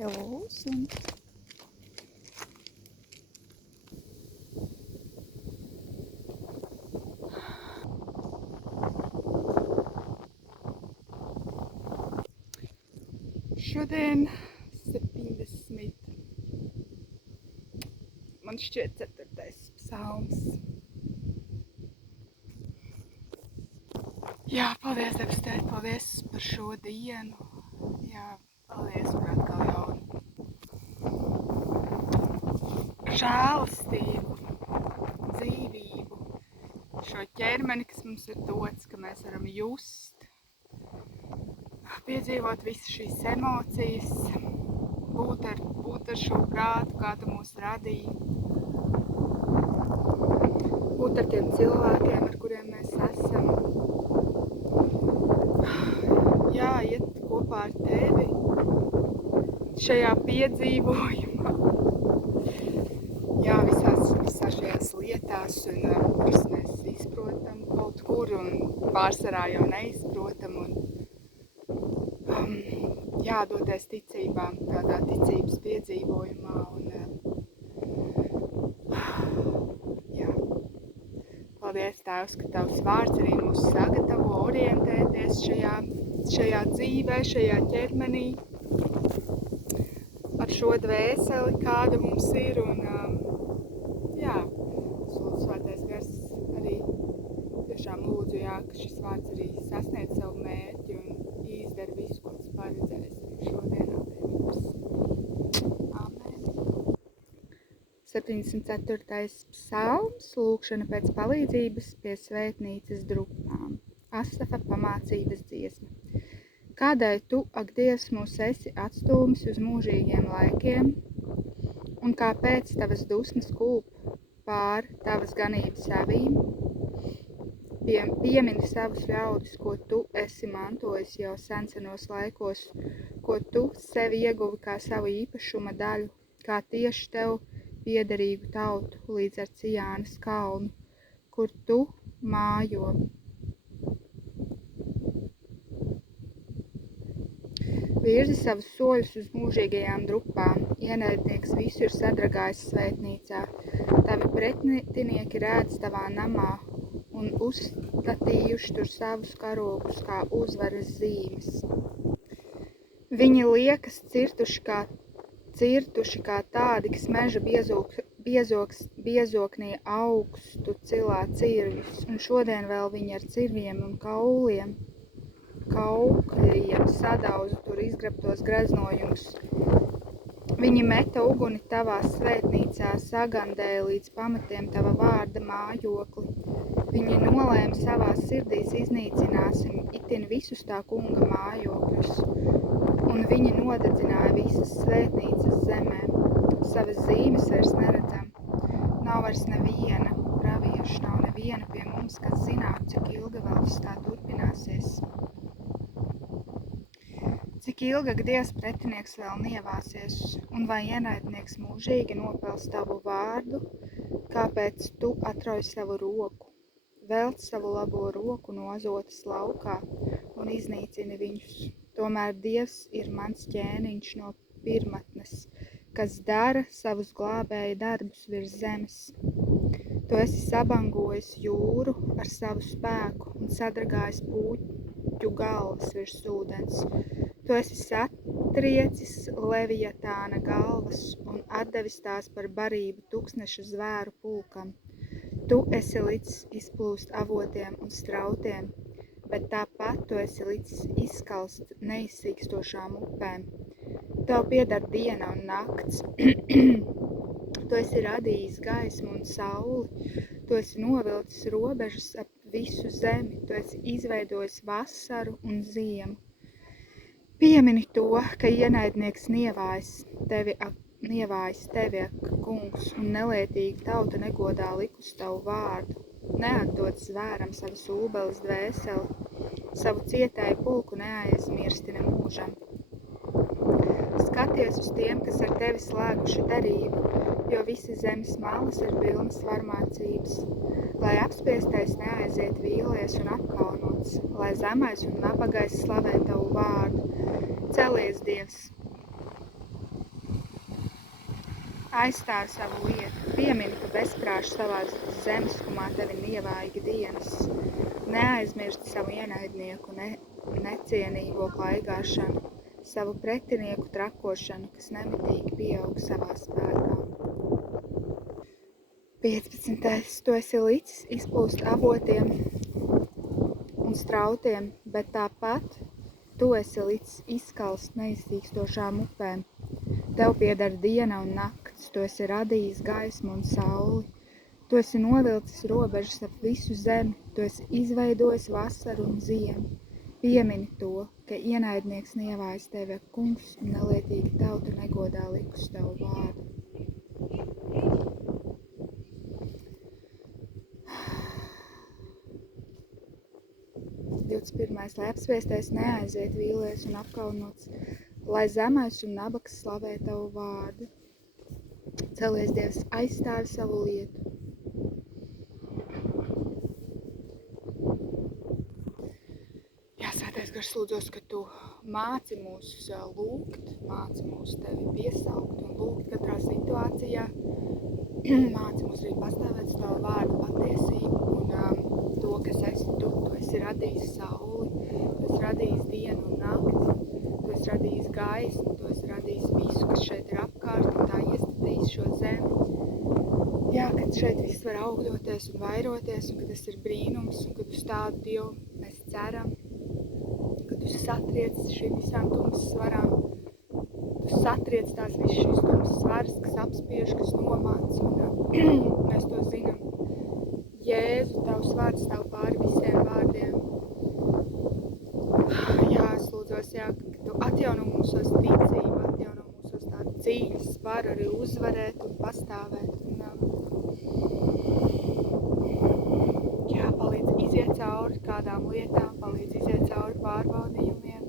Hello, Sun. Šodien 70. Man šķiet 4. psalms. Jā, paldies, Debes Tēt, paldies par šo dienu. Jā, paldies par atkal jaunu žēlastību, dzīvību, šo ķermeni, kas mums ir dots, ka mēs varam just, piedzīvot visas šīs emocijas, būt ar šo prātu, kā tu mūs radīji, būt ar tiem cilvēkiem, ar kuriem mēs esam. Jā, iet kopā ar tevi šajā piedzīvojumā. Jā, visās šajās lietās, un kuras mēs izprotam kaut kur, un pārsvarā jau neizprotam, un jādoties ticībā, tādā ticības piedzīvojumā, un jā. Paldies, Tēvs, ka Tavs vārds arī mūs sagatavo orientēties šajā dzīvē, šajā ķermenī, ar šo dvēseli, kāda mums ir, un jā, Svētais Gars arī tiešām lūdzu, jā, ka šis vārds arī sasniedz savu mērķi un izdara visu, ko tas paredzējis arī šodienā pie mums. Amen. 74. psalms, lūkšana pēc palīdzības pie svētnīcas drupām. Asafa pamācības dziesma. Kādēļ tu, ak Dievs, mūs esi atstūmis uz mūžīgiem laikiem, un kāpēc tavas dusmas kūp pār tavas ganības avīm? Piemini savus ļaudis, ko tu esi mantojis jau sensenos laikos, ko tu sevi ieguvi kā savu īpašuma daļu, kā tieši tev piederīgu tautu līdz ar Cijānas kalnu, kur tu mājo. Virzi savus soļus uz mūžīgajām drupām, ienaidnieks visu ir sadragājis svētnīcā, tavi pretinieki rēdz tavā namā un uzstatījuši tur savus karogus kā uzvaras zīmes. Viņi liekas cirtuši kā tādi, kas meža biezoknī augstu cilā cirvjus, un šodien vēl viņi ar cirviem un kaukļiem sadauza tur izgrabtos greznojumus. Viņi meta uguni tavā svētnīcā, sagandēja līdz pamatiem tava vārda mājokli. Viņi nolēma savās sirdīs iznīcināsim itin visus tā kunga mājokļus, un viņi nodedzināja visas svētnīcas zemē. Savas zīmes vairs neredzam. Nav vairs neviena pravieša, nav neviena pie mums, kas zinātu, cik ilga vēl tas tā turpināsies. Cik ilga Dievs pretinieks vēl nievāsies, un vai ienaidnieks mūžīgi nopels tavu vārdu, kāpēc tu atrauj savu roku, velc savu labo roku no azotas laukā un iznīcini viņus. Tomēr Dievs ir mans ķēniņš no pirmatnes, kas dara savus glābēja darbus virs zemes. Tu esi sabangojis jūru ar savu spēku un sadragājis puķu galvas virs ūdens. Tu esi satriecis Leviatāna galvas un atdevis tās par barību tūkstnešu zvēru pulkam. Tu esi licis izplūst avotiem un strautiem, bet tāpat tu esi licis izskalst neizsīkstošām upēm. Tev pieder diena un nakts. Tu esi radījis gaismu un sauli. Tu esi novilcis robežas ap visu zemi. Tu esi izveidojis vasaru un ziemu. Piemini to, ka ienaidnieks nievājas tevi, ak, kungs, un nelietīga tauta negodā likus tavu vārdu. Neatdod zvēram savas ūbeles dvēseli, savu cietēju pulku neaizmirsti nemūžam. Skaties uz tiem, kas ar tevi slēguši derību, jo visi zemes malas ir pilnas varmācības, lai apspiestais neaiziet vīlies un apkaunots, lai zemais un nabagais slavē tavu vārdu. Celies, Dievs! Aizstāvi savu lietu, piemini, ka bezprāšu savā zemiskumā tevi nievāja ikdienas. Neaizmirsti savu ienaidnieku necienīgo klaigāšanu, savu pretinieku trakošanu, kas nemitīgi pieaug savā spēkā. 15. Tu esi licis izplūst avotiem un strautiem, bet tāpat tu esi licis izkalst neiztīkstošām upēm. Tev pieder diena un nakts, tu esi radījis gaismu un sauli. Tu esi novilcis robežas ap visu zemi, tu esi izveidojis vasaru un ziemu. Piemini to, ka ienaidnieks nievājas tevi, kungs, un nelietīgi tauta negodā likus tev vārdu. Lai apspiestais neaiziet vīlies un apkaunots, lai zemais un nabaks slavē tavu vārdu. Celies, Dievs, aizstāvi savu lietu. Jā, Svētais Gars, lūdzos, ka tu māci mūs lūgt, māci mūs tevi piesaukt un lūgt katrā situācijā. Māci mūs arī pastāvēt savu vārdu patiesību un to, kas esi tu. Tu esi radījis sauli, tu esi radījis dienu un nakti, tu esi radījis gaismu, tu esi radījis visu, kas šeit ir apkārt un tā iestatījis šo zemi. Jā, kad šeit viss var augļoties un vairoties un ka tas ir brīnums un kad uz tādu Dievu mēs ceram, ka tu satriec šīm visām tumsas svarām. Tu satriec tās visas šīs tumsas svaras, kas apspiež, kas nomāc, un mēs to zinām. Jēzu, tavs vārds stāv pāri visiem vārdiem. Jā, es lūdzos, jā, ka tu atjauno mūsos ticību, atjauno mūsos tādu cīņas varu arī uzvarēt un pastāvēt. Jā, palīdz iziet cauri kādām lietām, palīdz iziet cauri pārbaudījumiem.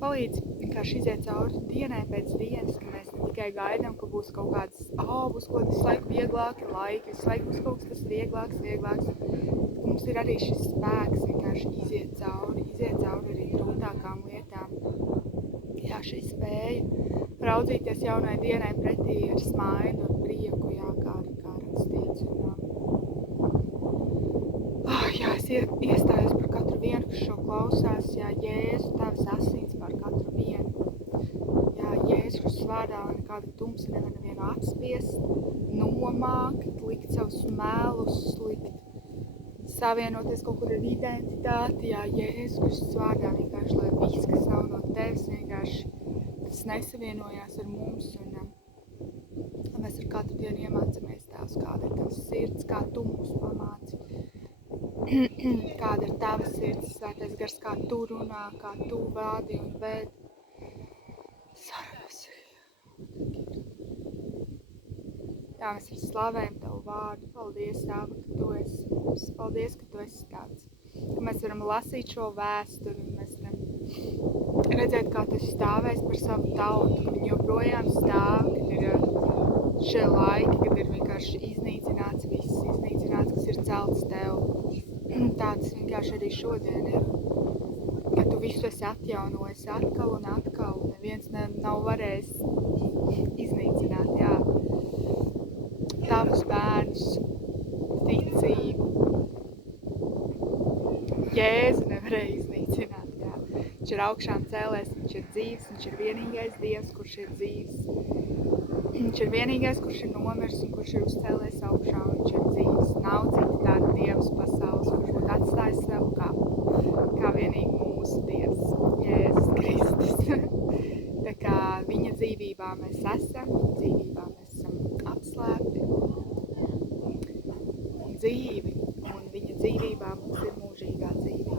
Palīdz vienkārši iziet cauri dienai pēc dienas, ka mēs ne tikai gaidām, ka būs kaut kāds, būs kaut kāds laiku vieglāki laiki, visu laiku būs kaut kas tas vieglāks. Mums ir arī šis spēks vienkārši iziet cauri arī grūtākām lietām. Jā, šī spēja raudzīties jaunai dienai pretī ar smaidu un prieku, jā, kā rakstīts. Jā, es iestājos par katru vienu, kas šo klausās, jā, Jēzu, tavas asins par katru vienu. Jā, Jēzu, kas vārdā, lai nekāda tumsa nevar nevienu apspiest, nomākt, likt savus mēlus, savienoties kaut kur ar identitāti, jā, Jēzu, kas vārdā vienkārši, lai viss, kas nav no tevis, vienkārši tas nesavienojās ar mums, un mēs ar katru dienu iemācamies tās, kāda ir tavs sirds, kā tu mūs pamāci. Kāda ir tava sirds, Svētais Gars, kā tu runā, kā tu vādi un vēd. Jā, mēs arī slavējam tavu vārdu. Paldies, Tēva, ka tu esi. Paldies, ka tu esi tāds. Ka mēs varam lasīt šo vēsturi un mēs varam redzēt, kā tu esi stāvējis par savu tautu, ka viņi joprojām stāv, kad ir šie laiki, kad ir vienkārši iznīcināts viss, kas ir celts tev. Tāds vienkārši arī šodien ir, ka tu visu esi atjaunojis atkal un atkal, un neviens nav varējis iznīcināt, jā, tavus bērnus, ticību. Jēzu nevarēja iznīcināt, jā. Viņš ir augšām cēlēs, viņš ir dzīvs, viņš ir vienīgais Dievs, kurš ir dzīvs. Viņš ir vienīgais, kurš ir nomirs un kurš ir uzcēlēs augšā, un viņš ir dzīvs. Nav cita tāda Dievs pasaules, kurš būtu atstājis savu kā vienīgi mūsu Dievs, Jēzus Kristus. Tā kā viņa dzīvībā mēs esam, viņa dzīvībā mēs esam apslēpti un dzīvi, un viņa dzīvībā mums ir mūžīgā dzīve.